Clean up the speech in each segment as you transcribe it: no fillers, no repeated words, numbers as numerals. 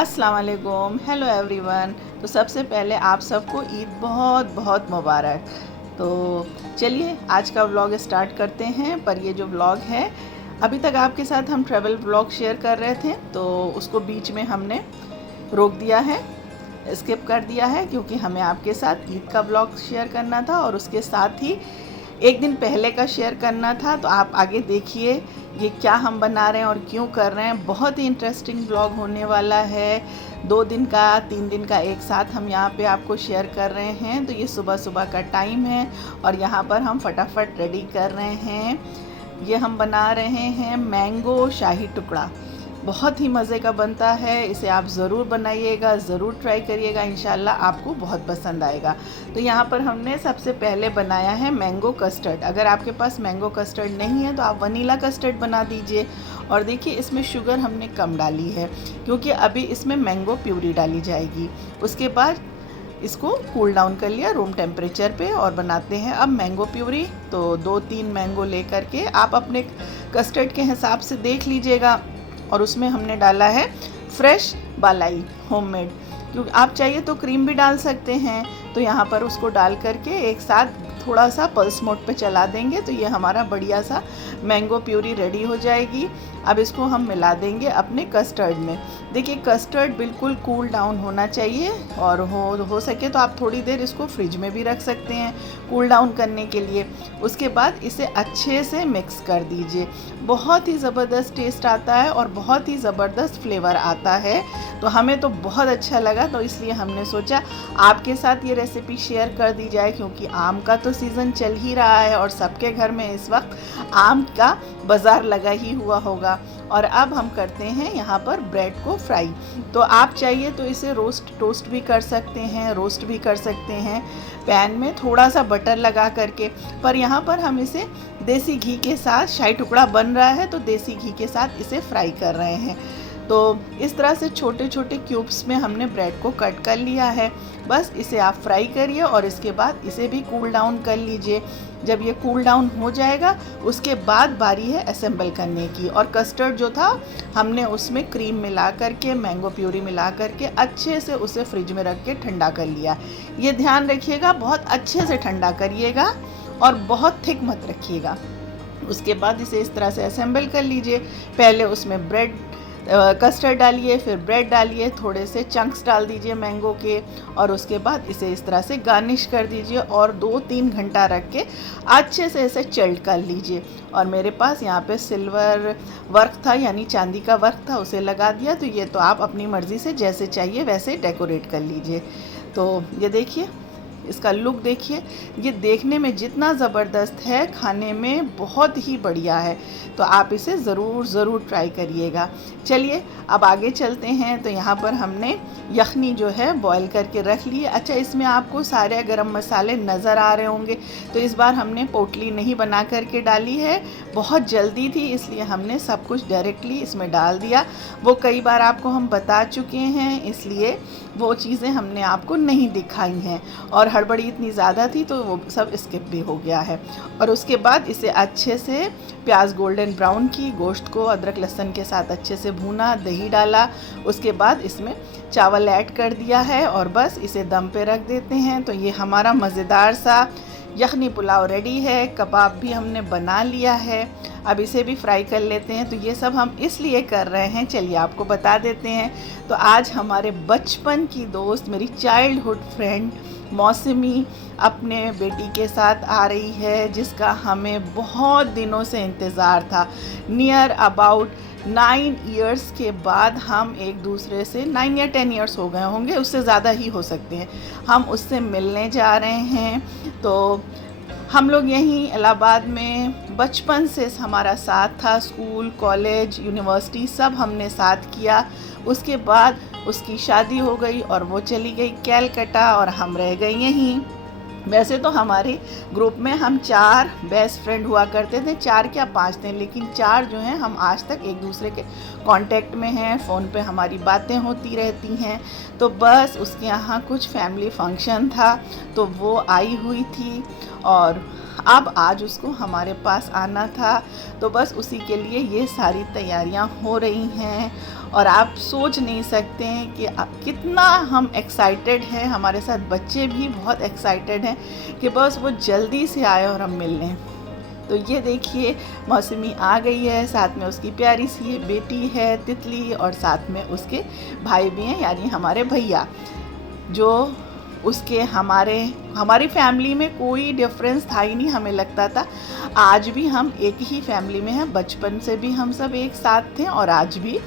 अस्सलाम वालेकुम, hello everyone. तो सबसे पहले आप सबको ईद बहुत बहुत मुबारक। तो चलिए आज का व्लॉग स्टार्ट करते हैं। पर ये जो व्लॉग है, अभी तक आपके साथ हम ट्रैवल व्लॉग शेयर कर रहे थे, तो उसको बीच में हमने रोक दिया है, स्किप कर दिया है, क्योंकि हमें आपके साथ ईद का व्लॉग शेयर करना था और उसके साथ ही एक दिन पहले का शेयर करना था। तो आप आगे देखिए ये क्या हम बना रहे हैं और क्यों कर रहे हैं। बहुत ही इंटरेस्टिंग ब्लॉग होने वाला है। 2 दिन का 3 दिन का एक साथ हम यहाँ पे आपको शेयर कर रहे हैं। तो ये सुबह सुबह का टाइम है और यहाँ पर हम फटाफट रेडी कर रहे हैं। ये हम बना रहे हैं मैंगो शाही टुकड़ा। बहुत ही मज़े का बनता है, इसे आप ज़रूर बनाइएगा, ज़रूर ट्राई करिएगा, इंशाल्लाह आपको बहुत पसंद आएगा। तो यहाँ पर हमने सबसे पहले बनाया है मैंगो कस्टर्ड। अगर आपके पास मैंगो कस्टर्ड नहीं है तो आप वनीला कस्टर्ड बना दीजिए। और देखिए इसमें शुगर हमने कम डाली है, क्योंकि अभी इसमें मैंगो प्यूरी डाली जाएगी। उसके बाद इसको कूल डाउन कर लिया रूम टेम्परेचर पे और बनाते हैं अब मैंगो प्यूरी। तो 2-3 मैंगो ले करके आप अपने कस्टर्ड के हिसाब से देख लीजिएगा। और उसमें हमने डाला है फ्रेश बालाई होममेड, क्योंकि आप चाहिए तो क्रीम भी डाल सकते हैं। तो यहाँ पर उसको डाल करके एक साथ थोड़ा सा पल्स मोड पे चला देंगे तो ये हमारा बढ़िया सा मैंगो प्यूरी रेडी हो जाएगी। अब इसको हम मिला देंगे अपने कस्टर्ड में। देखिए कस्टर्ड बिल्कुल कूल डाउन होना चाहिए, और हो सके तो आप थोड़ी देर इसको फ्रिज में भी रख सकते हैं कूल डाउन करने के लिए। उसके बाद इसे अच्छे से मिक्स कर दीजिए। बहुत ही ज़बरदस्त टेस्ट आता है और बहुत ही ज़बरदस्त फ्लेवर आता है। तो हमें तो बहुत अच्छा लगा, तो इसलिए हमने सोचा आपके साथ ये रेसिपी शेयर कर दी जाए, क्योंकि आम का तो सीज़न चल ही रहा है और सबके घर में इस वक्त आम का बाज़ार लगा ही हुआ होगा। और अब हम करते हैं यहाँ पर ब्रेड को फ्राई। तो आप चाहिए तो इसे टोस्ट भी कर सकते हैं, रोस्ट भी कर सकते हैं पैन में थोड़ा सा बटर लगा करके। पर यहाँ पर हम इसे देसी घी के साथ, शाही टुकड़ा बन रहा है तो देसी घी के साथ इसे फ्राई कर रहे हैं। तो इस तरह से छोटे छोटे क्यूब्स में हमने ब्रेड को कट कर लिया है। बस इसे आप फ्राई करिए और इसके बाद इसे भी कूल डाउन कर लीजिए। जब ये कूल डाउन हो जाएगा उसके बाद बारी है असेंबल करने की। और कस्टर्ड जो था हमने उसमें क्रीम मिला करके, मैंगो प्यूरी मिला करके अच्छे से उसे फ्रिज में रख के ठंडा कर लिया। ये ध्यान रखिएगा बहुत अच्छे से ठंडा करिएगा और बहुत थिक मत रखिएगा। उसके बाद इसे इस तरह से असेंबल कर लीजिए। पहले उसमें ब्रेड कस्टर्ड डालिए, फिर ब्रेड डालिए, थोड़े से चंक्स डाल दीजिए मैंगो के, और उसके बाद इसे इस तरह से गार्निश कर दीजिए और 2-3 घंटा रख के अच्छे से इसे चिल्ड कर लीजिए। और मेरे पास यहाँ पे सिल्वर वर्क था, यानी चांदी का वर्क था, उसे लगा दिया। तो ये तो आप अपनी मर्ज़ी से जैसे चाहिए वैसे डेकोरेट कर लीजिए। तो ये देखिए इसका लुक देखिए, ये देखने में जितना ज़बरदस्त है खाने में बहुत ही बढ़िया है। तो आप इसे ज़रूर ट्राई करिएगा। चलिए अब आगे चलते हैं। तो यहाँ पर हमने यखनी जो है बॉईल करके रख ली है। अच्छा, इसमें आपको सारे गरम मसाले नज़र आ रहे होंगे। तो इस बार हमने पोटली नहीं बना करके डाली है, बहुत जल्दी थी इसलिए हमने सब कुछ डायरेक्टली इसमें डाल दिया। वो कई बार आपको हम बता चुके हैं, इसलिए वो चीज़ें हमने आपको नहीं दिखाई हैं। और हड़बड़ी इतनी ज़्यादा थी तो वो सब स्किप भी हो गया है। और उसके बाद इसे अच्छे से प्याज गोल्डन ब्राउन की, गोश्त को अदरक लहसुन के साथ अच्छे से भूना, दही डाला, उसके बाद इसमें चावल ऐड कर दिया है और बस इसे दम पे रख देते हैं। तो ये हमारा मज़ेदार सा यखनी पुलाव रेडी है। कबाब भी हमने बना लिया है, अब इसे भी फ्राई कर लेते हैं। तो ये सब हम इसलिए कर रहे हैं, चलिए आपको बता देते हैं। तो आज हमारे बचपन की दोस्त, मेरी चाइल्डहुड फ्रेंड मौसमी अपने बेटी के साथ आ रही है, जिसका हमें बहुत दिनों से इंतज़ार था। नियर अबाउट 9 इयर्स के बाद हम एक दूसरे से, 9 या 10 इयर्स हो गए होंगे, उससे ज़्यादा ही हो सकते हैं, हम उससे मिलने जा रहे हैं। तो हम लोग यहीं इलाहाबाद में बचपन से हमारा साथ था, स्कूल, कॉलेज, यूनिवर्सिटी सब हमने साथ किया। उसके बाद उसकी शादी हो गई और वो चली गई कैलकटा और हम रह गए यहीं। वैसे तो हमारे ग्रुप में हम 4 बेस्ट फ्रेंड हुआ करते थे, 4 क्या 5 थे, लेकिन 4 जो हैं हम आज तक एक दूसरे के कांटेक्ट में हैं, फ़ोन पे हमारी बातें होती रहती हैं। तो बस उसके यहाँ कुछ फैमिली फंक्शन था तो वो आई हुई थी और अब आज उसको हमारे पास आना था, तो बस उसी के लिए ये सारी तैयारियां हो रही हैं। और आप सोच नहीं सकते हैं कि कितना हम एक्साइटेड हैं, हमारे साथ बच्चे भी बहुत एक्साइटेड हैं कि बस वो जल्दी से आए और हम मिल लें। तो ये देखिए मौसमी आ गई है, साथ में उसकी प्यारी सी बेटी है तितली, और साथ में उसके भाई भी हैं, यानी हमारे भैया, जो उसके हमारी फैमिली में कोई डिफरेंस था ही नहीं। हमें लगता था आज भी हम एक ही फैमिली में हैं, बचपन से भी हम सब एक साथ थे और आज भी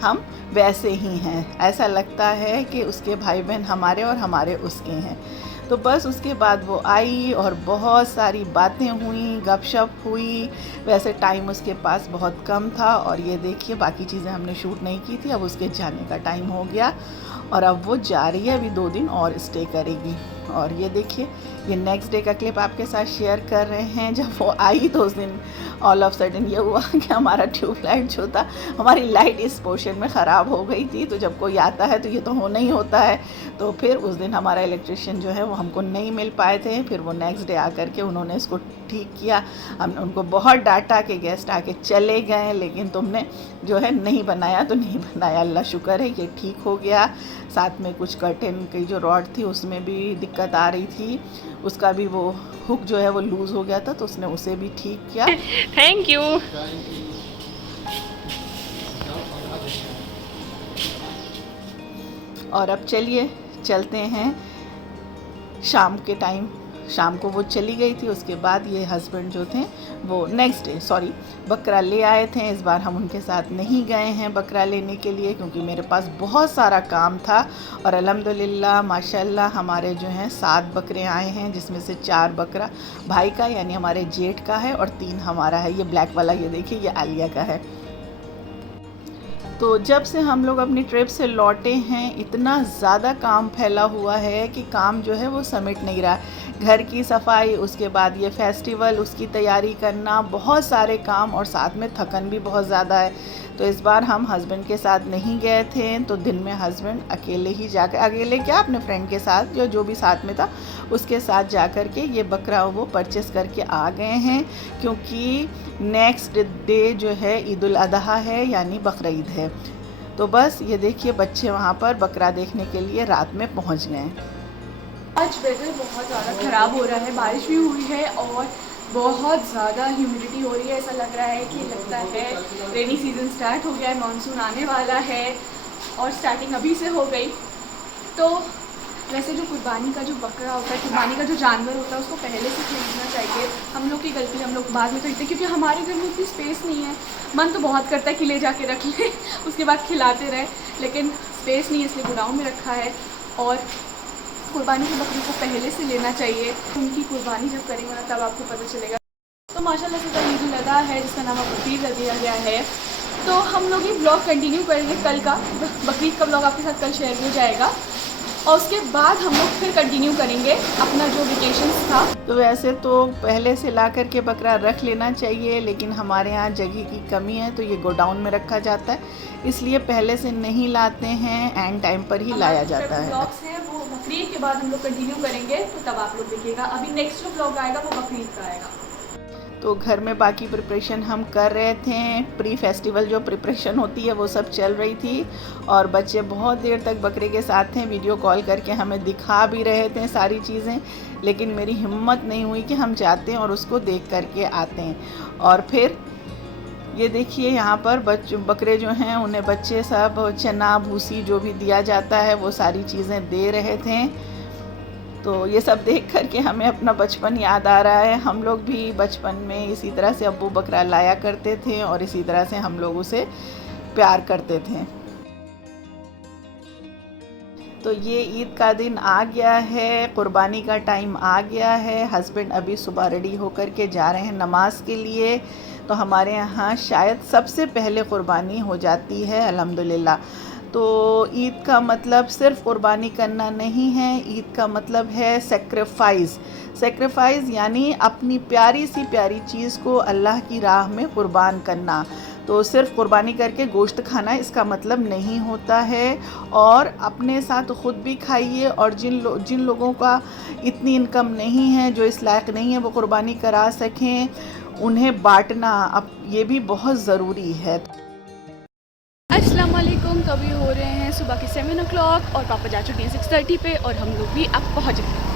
हम वैसे ही हैं। ऐसा लगता है कि उसके भाई बहन हमारे और हमारे उसके हैं। तो बस उसके बाद वो आई और बहुत सारी बातें हुई, गपशप हुई। वैसे टाइम उसके पास बहुत कम था, और ये देखिए बाकी चीज़ें हमने शूट नहीं की थी। अब उसके जाने का टाइम हो गया और अब वो जा रही है, अभी 2 दिन और स्टे करेगी। और ये देखिए ये नेक्स्ट डे का क्लिप आपके साथ शेयर कर रहे हैं। जब वो आई तो उस दिन ऑल ऑफ सडन ये हुआ कि हमारा ट्यूबलाइट जो था, हमारी लाइट इस पोर्शन में ख़राब हो गई थी। तो जब कोई आता है तो ये तो होना ही होता है। तो फिर उस दिन हमारा इलेक्ट्रिशियन जो है वो हमको नहीं मिल पाए थे। फिर वो नेक्स्ट डे आकर के उन्होंने इसको ठीक किया। हमने उनको बहुत डांटा कि गेस्ट आके चले गए, लेकिन तुमने जो है नहीं बनाया तो नहीं बनाया। अल्लाह शुक्र है ये ठीक हो गया। साथ में कुछ कर्टेन की जो रॉड थी उसमें भी दिक्कत आ रही थी, उसका भी वो हुक जो है वो लूज़ हो गया था, तो उसने उसे भी ठीक किया। Thank you. और अब चलिए चलते हैं शाम के टाइम। शाम को वो चली गई थी, उसके बाद ये हस्बैंड जो थे वो नेक्स्ट डे बकरा ले आए थे। इस बार हम उनके साथ नहीं गए हैं बकरा लेने के लिए, क्योंकि मेरे पास बहुत सारा काम था। और अल्हम्दुलिल्लाह माशाल्लाह हमारे जो हैं 7 बकरे आए हैं, जिसमें से 4 बकरा भाई का यानी हमारे जेठ का है और 3 हमारा है। ये ब्लैक वाला ये देखिए ये आलिया का है। तो जब से हम लोग अपनी ट्रिप से लौटे हैं इतना ज़्यादा काम फैला हुआ है कि काम जो है वो समेट नहीं रहा। घर की सफाई, उसके बाद ये फेस्टिवल, उसकी तैयारी करना, बहुत सारे काम, और साथ में थकन भी बहुत ज़्यादा है। तो इस बार हम हस्बैंड के साथ नहीं गए थे, तो दिन में हस्बैंड अकेले ही जाकर, अकेले क्या अपने फ्रेंड के साथ जो भी साथ में था उसके साथ जाकर के ये बकरा वो परचेस करके आ गए हैं। क्योंकि नेक्स्ट डे जो है ईद उल अज़हा है यानी बकरीद है। तो बस ये देखिए बच्चे वहाँ पर बकरा देखने के लिए रात में पहुँच गए। आज वेदर बहुत ज़्यादा ख़राब हो रहा है, बारिश भी हुई है और बहुत ज़्यादा ह्यूमिडिटी हो रही है। ऐसा लग रहा है कि लगता है रेनी सीज़न स्टार्ट हो गया है, मानसून आने वाला है, और स्टार्टिंग अभी से हो गई। तो वैसे जो कुर्बानी का जो बकरा होता है, कुर्बानी का जो जानवर होता है, उसको पहले से खरीदना चाहिए। हम लोग की गलती, हम लोग बाद में खरीदते, क्योंकि हमारे घर में इतनी स्पेस नहीं है। मन तो बहुत करता है कि ले जाके रख लें उसके बाद खिलाते रहे, लेकिन स्पेस नहीं है, इसलिए गोडाउन में रखा है। और कुर्बानी के बकरी को पहले से लेना चाहिए। उनकी कुर्बानी जब करेंगे ना तब आपको पता चलेगा। तो माशाल्लाह से कल ईद उल अज़हा है, जिसका नाम अब बकरीद कर दिया गया है। तो हम लोग ये ब्लॉग कंटिन्यू करेंगे, कल का बकरीद का ब्लॉग आपके साथ कल शेयर हो जाएगा, और उसके बाद हम लोग फिर कंटिन्यू करेंगे अपना जो वेकेशंस था। तो वैसे तो पहले से ला कर के बकरा रख लेना चाहिए, लेकिन हमारे यहाँ जगह की कमी है तो ये गोडाउन में रखा जाता है, इसलिए पहले से नहीं लाते हैं, एंड टाइम पर ही लाया जाता है। ब्लॉग्स हैं वो बकरीद के बाद हम लोग कंटिन्यू करेंगे, तो तब आप लोग देखिएगा। अभी नेक्स्ट जो ब्लॉग आएगा वो बकरीद का आएगा। तो घर में बाकी प्रिपरेशन हम कर रहे थे, प्री फेस्टिवल जो प्रिपरेशन होती है वो सब चल रही थी, और बच्चे बहुत देर तक बकरे के साथ थे, वीडियो कॉल करके हमें दिखा भी रहे थे सारी चीज़ें। लेकिन मेरी हिम्मत नहीं हुई कि हम जाते हैं और उसको देख करके आते हैं। और फिर ये देखिए यहाँ पर बकरे जो हैं उन्हें बच्चे सब चना भूसी जो भी दिया जाता है वो सारी चीज़ें दे रहे थे। तो ये सब देख करके हमें अपना बचपन याद आ रहा है। हम लोग भी बचपन में इसी तरह से अब्बू बकरा लाया करते थे और इसी तरह से हम लोग उसे प्यार करते थे। तो ये ईद का दिन आ गया है, कुर्बानी का टाइम आ गया है। हस्बैंड अभी सुबह रेडी होकर के जा रहे हैं नमाज के लिए। तो हमारे यहाँ शायद सबसे पहले कुर्बानी हो जाती है अल्हम्दुलिल्लाह। तो ईद का मतलब सिर्फ कुर्बानी करना नहीं है, ईद का मतलब है सेक्रीफाइस। सेक्रीफाइस यानी अपनी प्यारी सी प्यारी चीज़ को अल्लाह की राह में कुर्बान करना। तो सिर्फ कुर्बानी करके गोश्त खाना इसका मतलब नहीं होता है। और अपने साथ ख़ुद भी खाइए, और जिन लोगों का इतनी इनकम नहीं है, जो इस लायक नहीं है वो कुर्बानी करा सकें, उन्हें बांटना अब ये भी बहुत ज़रूरी है। अस्सलाम वालेकुम। कभी हो रहे हैं सुबह के 7 o'clock और पापा जा चुके हैं 6:30 पे और हम लोग भी अब पहुँच गए।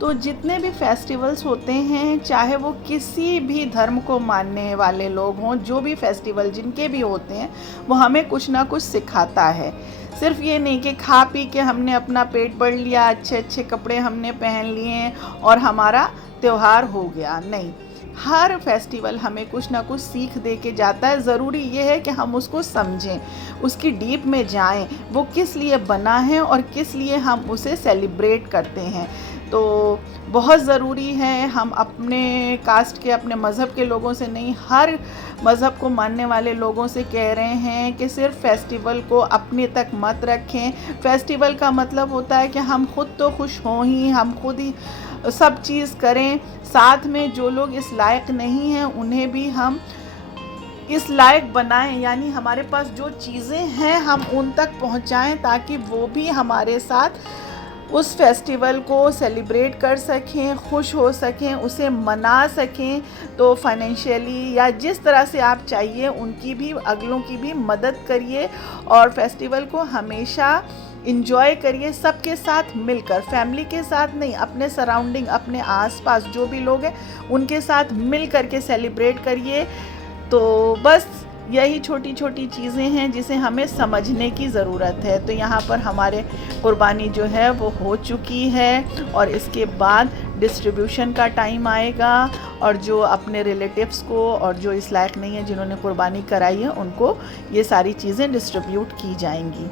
तो जितने भी फेस्टिवल्स होते हैं, चाहे वो किसी भी धर्म को मानने वाले लोग हों, जो भी फेस्टिवल जिनके भी होते हैं, वो हमें कुछ ना कुछ सिखाता है। सिर्फ ये नहीं कि खा पी के हमने अपना पेट भर लिया, अच्छे अच्छे कपड़े हमने पहन लिए और हमारा त्यौहार हो गया, नहीं। हर फेस्टिवल हमें कुछ ना कुछ सीख दे के जाता है। ज़रूरी ये है कि हम उसको समझें, उसकी डीप में जाएं, वो किस लिए बना है और किस लिए हम उसे सेलिब्रेट करते हैं। तो बहुत ज़रूरी है, हम अपने कास्ट के, अपने मज़हब के लोगों से नहीं, हर मज़हब को मानने वाले लोगों से कह रहे हैं कि सिर्फ फेस्टिवल को अपने तक मत रखें। फेस्टिवल का मतलब होता है कि हम ख़ुद तो खुश हों ही, हम खुद ही सब चीज़ करें, साथ में जो लोग इस लायक नहीं हैं उन्हें भी हम इस लायक बनाएं, यानी हमारे पास जो चीज़ें हैं हम उन तक पहुंचाएं, ताकि वो भी हमारे साथ उस फेस्टिवल को सेलिब्रेट कर सकें, खुश हो सकें, उसे मना सकें। तो फाइनेंशियली या जिस तरह से आप चाहिए उनकी भी, अगलों की भी मदद करिए, और फेस्टिवल को हमेशा इंजॉय करिए सबके साथ मिलकर, फैमिली के साथ नहीं, अपने सराउंडिंग, अपने आसपास जो भी लोग हैं उनके साथ मिल कर के सेलिब्रेट करिए। तो बस यही छोटी छोटी चीज़ें हैं जिसे हमें समझने की ज़रूरत है। तो यहाँ पर हमारे कुर्बानी जो है वो हो चुकी है, और इसके बाद डिस्ट्रीब्यूशन का टाइम आएगा, और जो अपने रिलेटिव्स को और जो इस लायक नहीं है जिन्होंने कुर्बानी कराई है उनको ये सारी चीज़ें डिस्ट्रीब्यूट की जाएंगी।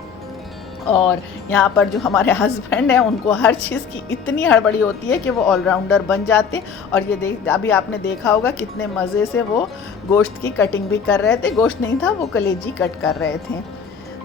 और यहाँ पर जो हमारे हस्बैंड हैं उनको हर चीज़ की इतनी हड़बड़ी होती है कि वो ऑलराउंडर बन जाते हैं। और ये अभी आपने देखा होगा कितने मज़े से वो गोश्त की कटिंग भी कर रहे थे। गोश्त नहीं था, वो कलेजी कट कर रहे थे।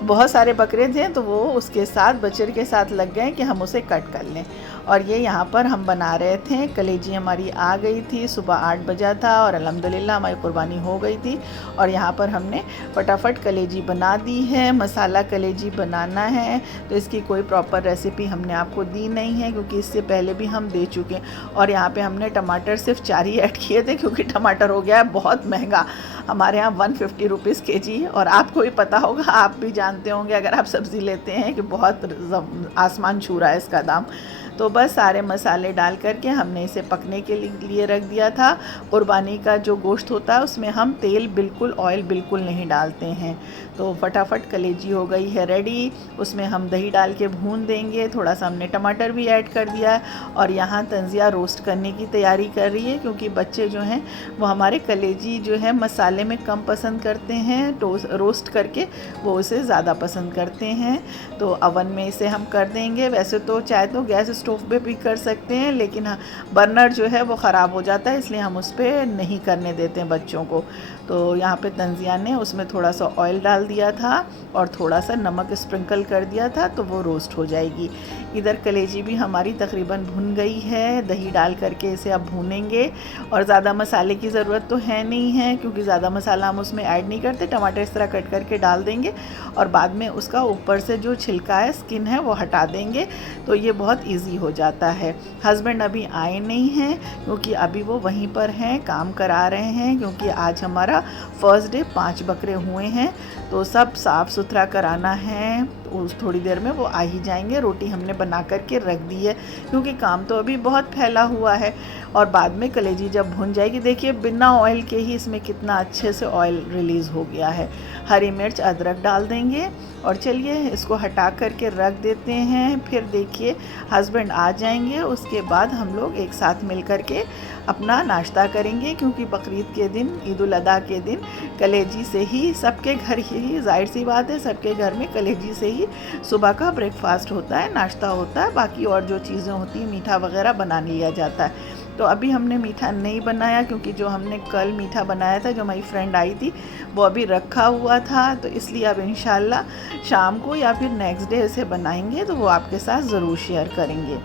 बहुत सारे बकरे थे तो वो उसके साथ, बचर के साथ लग गए कि हम उसे कट कर लें। और ये यहाँ पर हम बना रहे थे, कलेजी हमारी आ गई थी, सुबह 8 बजा था और अल्हम्दुलिल्लाह हमारी कुर्बानी हो गई थी। और यहाँ पर हमने फटाफट कलेजी बना दी है। मसाला कलेजी बनाना है तो इसकी कोई प्रॉपर रेसिपी हमने आपको दी नहीं है, क्योंकि इससे पहले भी हम दे चुके हैं। और यहाँ पे हमने टमाटर सिर्फ 4 ही ऐड किए थे, क्योंकि टमाटर हो गया है बहुत महंगा, हमारे यहाँ 150 रुपीज़ केजी। और आपको भी पता होगा, आप भी जानते होंगे अगर आप सब्ज़ी लेते हैं कि बहुत आसमान छू रहा है इसका दाम। तो बस सारे मसाले डाल करके हमने इसे पकने के लिए रख दिया था। कुर्बानी का जो गोश्त होता है उसमें हम तेल बिल्कुल, ऑयल बिल्कुल नहीं डालते हैं। तो फटाफट कलेजी हो गई है रेडी। उसमें हम दही डाल के भून देंगे, थोड़ा सा हमने टमाटर भी ऐड कर दिया। और यहाँ तंजिया रोस्ट करने की तैयारी कर रही है, क्योंकि बच्चे जो हैं वो हमारे कलेजी जो है मसाले में कम पसंद करते हैं, रोस्ट करके वो उसे ज़्यादा पसंद करते हैं। तो अवन में इसे हम कर देंगे। वैसे तो चाहे तो गैस स्टोव पे भी कर सकते हैं, लेकिन बर्नर जो है वो ख़राब हो जाता है, इसलिए हम उस पर नहीं करने देते हैं बच्चों को। तो यहाँ पे तंजिया ने उसमें थोड़ा सा ऑयल डाल दिया था और थोड़ा सा नमक स्प्रिंकल कर दिया था, तो वो रोस्ट हो जाएगी। इधर कलेजी भी हमारी तकरीबन भुन गई है। दही डाल करके इसे अब भूनेंगे, और ज़्यादा मसाले की ज़रूरत तो है नहीं है, क्योंकि ज़्यादा मसाला हम उसमें ऐड नहीं करते। टमाटर इस तरह कट करके डाल देंगे और बाद में उसका ऊपर से जो छिलका है, स्किन है, वो हटा देंगे। तो ये बहुत ईजी हो जाता है। हस्बैंड अभी आए नहीं हैं, क्योंकि अभी वो वहीं पर हैं, काम करा रहे हैं, क्योंकि आज हमारा फर्स्ट डे 5 बकरे हुए हैं, तो सब साफ़ सुथरा कराना है। उस थोड़ी देर में वो आ ही जाएंगे। रोटी हमने बना करके रख दी है, क्योंकि काम तो अभी बहुत फैला हुआ है। और बाद में कलेजी जब भुन जाएगी, देखिए बिना ऑयल के ही इसमें कितना अच्छे से ऑयल रिलीज़ हो गया है। हरी मिर्च, अदरक डाल देंगे, और चलिए इसको हटा करके रख देते हैं। फिर देखिए हस्बैंड आ जाएंगे, उसके बाद हम लोग एक साथ मिल कर के अपना नाश्ता करेंगे, क्योंकि बकरीद के दिन, ईद उल अदा के दिन कलेजी से ही सबके घर, ही जाहिर सी बात है, सबके घर में कलेजी से ही सुबह का ब्रेकफास्ट होता है, नाश्ता होता है। बाकी और जो चीज़ें होती हैं, मीठा वगैरह बना लिया जाता है। तो अभी हमने मीठा नहीं बनाया, क्योंकि जो हमने कल मीठा बनाया था, जो हमारी फ्रेंड आई थी, वो अभी रखा हुआ था। तो इसलिए अब इंशाल्लाह शाम को या फिर नेक्स्ट डे इसे बनाएंगे, तो वो आपके साथ ज़रूर शेयर करेंगे।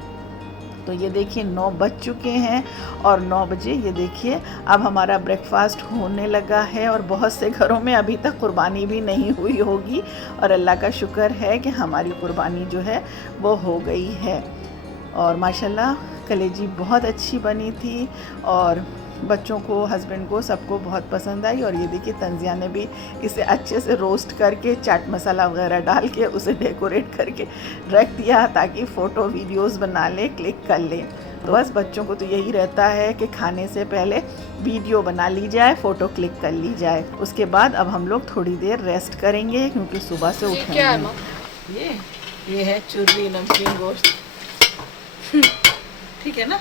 तो ये देखिए 9 बज चुके हैं और 9 बजे ये देखिए अब हमारा ब्रेकफास्ट होने लगा है। और बहुत से घरों में अभी तक कुर्बानी भी नहीं हुई होगी और अल्लाह का शुक्र है कि हमारी कुर्बानी जो है वो हो गई है। और माशाल्लाह कलेजी बहुत अच्छी बनी थी और बच्चों को, हस्बैंड को, सबको बहुत पसंद आई। और ये देखिए तंजिया ने भी इसे अच्छे से रोस्ट करके चाट मसाला वगैरह डाल के उसे डेकोरेट करके रख दिया ताकि फ़ोटो वीडियोस बना ले, क्लिक कर ले। तो बस बच्चों को तो यही रहता है कि खाने से पहले वीडियो बना ली जाए, फ़ोटो क्लिक कर ली जाए। उसके बाद अब हम लोग थोड़ी देर रेस्ट करेंगे क्योंकि सुबह से उठेंगे। ये है चुर्री नमकीन गोश्त, ठीक है ना।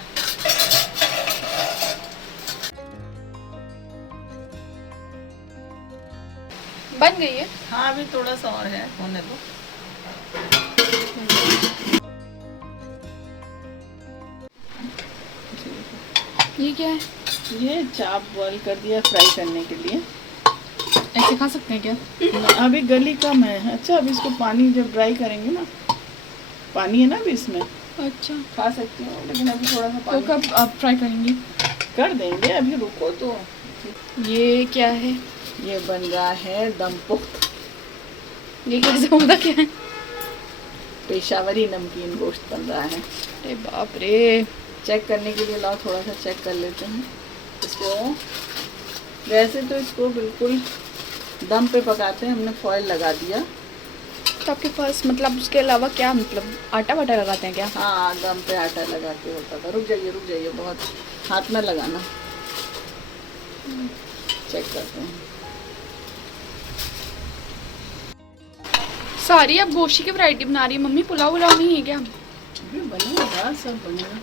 बन गई है? हाँ अभी थोड़ा सा और है, होने दो। ये क्या है? ये चाप बॉईल कर दिया फ्राई करने के लिए। ऐसे खा सकते हैं क्या? अभी गली कम है। अच्छा अभी इसको पानी जब ड्राई करेंगे ना, पानी है ना अभी इसमें, अच्छा खा सकते हो लेकिन अभी थोड़ा सा तो पानी कब आप फ्राई करेंगी? कर देंगे, अभी रुको तो। ये क्या है? ये बन रहा है दम पुख्त। ये कैसे होता क्या है? पेशावरी नमकीन गोश्त बन रहा है। अरे बाप रे। चेक करने के लिए लाओ, थोड़ा सा चेक कर लेते हैं इसको। वैसे तो इसको बिल्कुल दम पे पकाते हैं, हमने फॉइल लगा दिया। तो आपके पास मतलब उसके अलावा क्या, मतलब आटा वाटा लगाते हैं क्या? हाँ दम पे आटा लगा के होता था। रुक जाइए बहुत हाथ में लगाना। चेक करते हैं। सारी आप गोश्त की वैरायटी बना रही है मम्मी, पुलाव उलाव नहीं है क्या? बनेगा, सब बनेगा।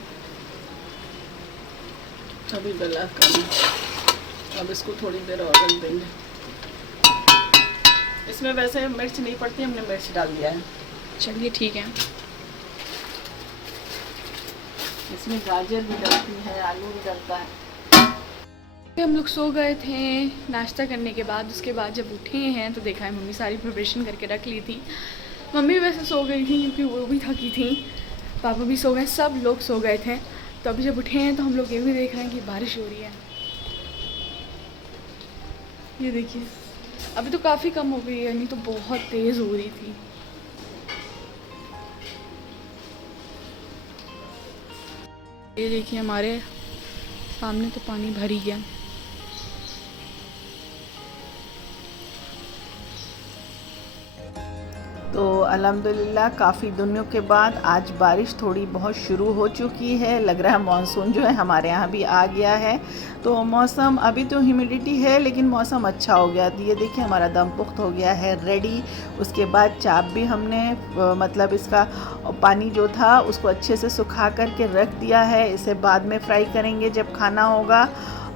अभी गला कम है, अब इसको थोड़ी देर और रख देंगे। इसमें वैसे मिर्च नहीं पड़ती, हमने मिर्च डाल दिया है। चलिए ठीक है। इसमें गाजर भी डलती है, आलू भी डलता है। हम लोग सो गए थे नाश्ता करने के बाद। उसके बाद जब उठे हैं तो देखा है मम्मी सारी प्रिपरेशन करके रख ली थी। मम्मी वैसे सो गई थी क्योंकि वो भी थकी थी, पापा भी सो गए, सब लोग सो गए थे। तो अभी जब उठे हैं तो हम लोग ये भी देख रहे हैं कि बारिश हो रही है। ये देखिए अभी तो काफ़ी कम हो गई है, नहीं तो बहुत तेज़ हो रही थी। ये देखिए हमारे सामने तो पानी भर ही गया। तो अल्हम्दुलिल्लाह काफ़ी दिनों के बाद आज बारिश थोड़ी बहुत शुरू हो चुकी है। लग रहा है मानसून जो है हमारे यहाँ भी आ गया है। तो मौसम अभी तो ह्यूमिडिटी है लेकिन मौसम अच्छा हो गया। ये देखिए हमारा दम पुख्त हो गया है रेडी। उसके बाद चाप भी हमने मतलब इसका पानी जो था उसको अच्छे से सुखा करके रख दिया है। इसे बाद में फ्राई करेंगे जब खाना होगा।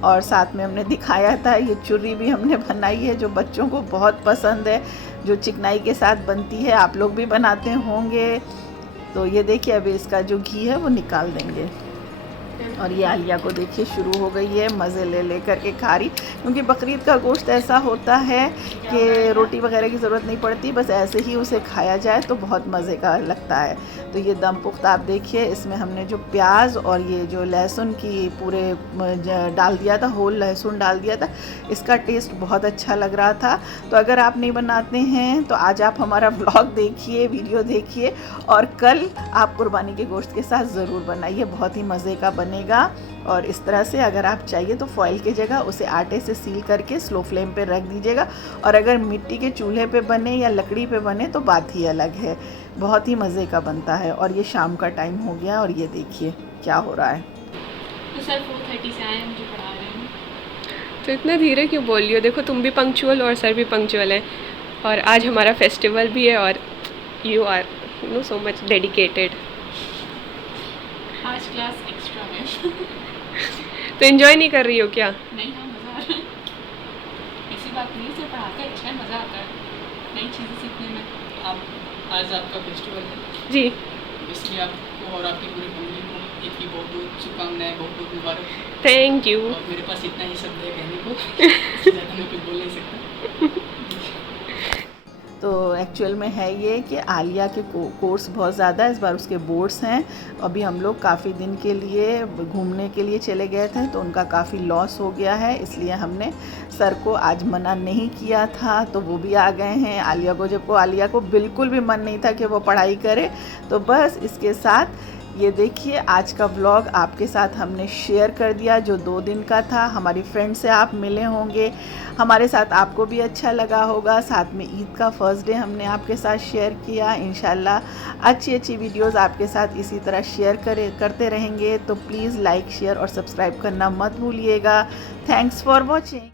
और साथ में हमने दिखाया था ये चुर्री भी हमने बनाई है जो बच्चों को बहुत पसंद है, जो चिकनाई के साथ बनती है। आप लोग भी बनाते होंगे। तो ये देखिए अभी इसका जो घी है वो निकाल देंगे। और ये आलिया को देखिए शुरू हो गई है मज़े ले ले करके खा रही, क्योंकि बकरीद का गोश्त ऐसा होता है कि रोटी वगैरह की ज़रूरत नहीं पड़ती, बस ऐसे ही उसे खाया जाए तो बहुत मज़े का लगता है। तो ये दम पुख्त आप देखिए, इसमें हमने जो प्याज और ये जो लहसुन की पूरे डाल दिया था, होल लहसुन डाल दिया था, इसका टेस्ट बहुत अच्छा लग रहा था। तो अगर आप नहीं बनाते हैं तो आज आप हमारा व्लॉग देखिए, वीडियो देखिए और कल आप कुर्बानी के गोश्त के साथ ज़रूर बनाइए, बहुत ही मज़े का बनेगा। और इस तरह से अगर आप चाहिए तो फॉइल की जगह उसे आटे से सील करके स्लो फ्लेम पे रख दीजिएगा। और अगर मिट्टी के चूल्हे पे बने या लकड़ी पे बने तो बात ही अलग है, बहुत ही मज़े का बनता है। और ये शाम का टाइम हो गया और ये देखिए क्या हो रहा है। तो सर 4:30 से आए, मुझे पढ़ा रहे हैं। तो इतना धीरे क्यों बोल रही हो? देखो तुम भी पंक्चुअल और सर भी पंक्चुअल है और आज हमारा फेस्टिवल भी है और you are no so much dedicated. आज क्लास एक्स्ट्रा है। तो एंजॉय नहीं कर रही हो क्या? नहीं, हाँ मज़ा आ रहा है। ऐसी बात नहीं, सिर्फ पढ़ाते अच्छा है, मज़ा आता है नई चीज़ें सीखने में। आप आज आपका फेस्टिवल है जी, इसलिए आपको और आपकी पूरी फैमिली को ईद की बहुत बहुत शुभकामनाएं, बहुत बहुत मुबारक। Thank you. और मेरे पास इतना ही शब्द है कहने को, ज़्यादा मैं कुछ बोल नहीं सकता। तो एक्चुअल में है ये कि आलिया के कोर्स बहुत ज़्यादा है, इस बार उसके बोर्ड्स हैं। अभी हम लोग काफ़ी दिन के लिए घूमने के लिए चले गए थे तो उनका काफ़ी लॉस हो गया है, इसलिए हमने सर को आज मना नहीं किया था, तो वो भी आ गए हैं। आलिया को बिल्कुल भी मन नहीं था कि वो पढ़ाई करे, तो बस इसके साथ ये देखिए आज का व्लॉग आपके साथ हमने शेयर कर दिया, जो 2 दिन का था। हमारी फ्रेंड से आप मिले होंगे, हमारे साथ आपको भी अच्छा लगा होगा। साथ में ईद का फर्स्ट डे हमने आपके साथ शेयर किया। इंशाल्लाह अच्छी वीडियोस आपके साथ इसी तरह शेयर करते रहेंगे, तो प्लीज़ लाइक शेयर और सब्सक्राइब करना मत भूलिएगा। Thanks for watching.